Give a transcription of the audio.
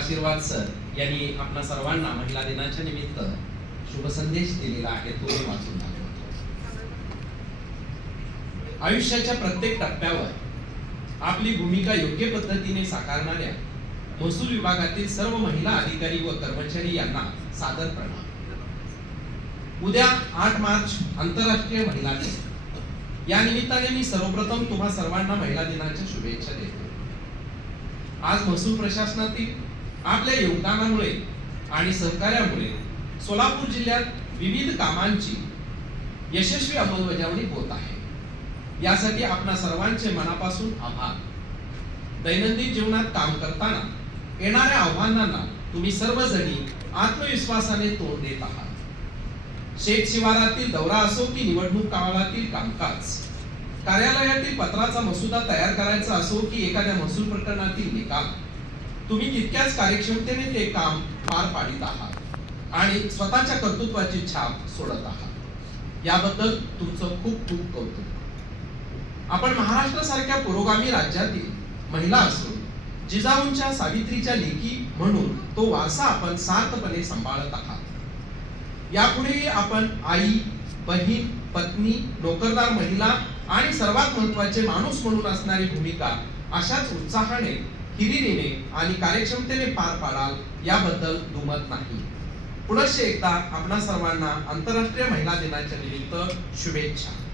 आशीर्वाद सर यांनी आपल्या सर्वांना महिला दिनाच्या निमित्त शुभ संदेश दिलेला आहे तो मी वाचून दाखवतो आयुष्याच्या प्रत्येक टप्प्यावर आपली भूमिका योग्य पद्धतीने साकारणाऱ्या महसूल विभागातील सर्व महिला अधिकारी व कर्मचारी यांना सादर प्रणाम. उद्या आठ मार्च आंतरराष्ट्रीय महिला दिन. या निमित्ताने मी सर्वप्रथम तुम्हा सर्वांना महिला दिनाच्या शुभेच्छा देतो. आज महसूल प्रशासनातील आपल्या योगदानामुळे आणि सहकार्यामुळे सोलापूर जिल्ह्यात विविध कामांची यशस्वी अंमलबजावणी होत आहे. यासाठी आपणा सर्वांचे मनापासून आभार. दैनंदिन जीवनात काम करताना येणाऱ्या आव्हानांना तुम्ही सर्वजणी आत्मविश्वासाने तोंड देत आहात. शेत शिवारातील दौरा असो की निवडणूक काळातील कामकाज कार्यालयातील पत्राचा मसुदा तयार करायचा असो की एखाद्या महसूल प्रकरणातील निकाल तुम्ही तितक्याच कार्यक्षमतेने ते काम पार पाडित आहात आणि स्वतःच्या कर्तृत्वाची छाप सोडत आहात. याबद्दल तुमचं खूप खूप कौतुक. आपण महाराष्ट्रासारख्या पुरोगामी राज्यातील महिला असून जिजाऊंच्या सावित्रीच्या लेखी म्हणून तो वारसा आपण सार्थपणे सांभाळत आहात. यापुढेही आपण आई बहीण पत्नी नोकरदार महिला आणि सर्वात महत्त्वाचे माणूस म्हणून असणारी भूमिका अशाच उत्साहाने हिरीरीने आणि कार्यक्षमतेने पार पाडाल याबद्दल दुमत नाही. पुनश्च एकदा आपणा सर्वांना आंतरराष्ट्रीय महिला दिनाच्या निमित्त शुभेच्छा.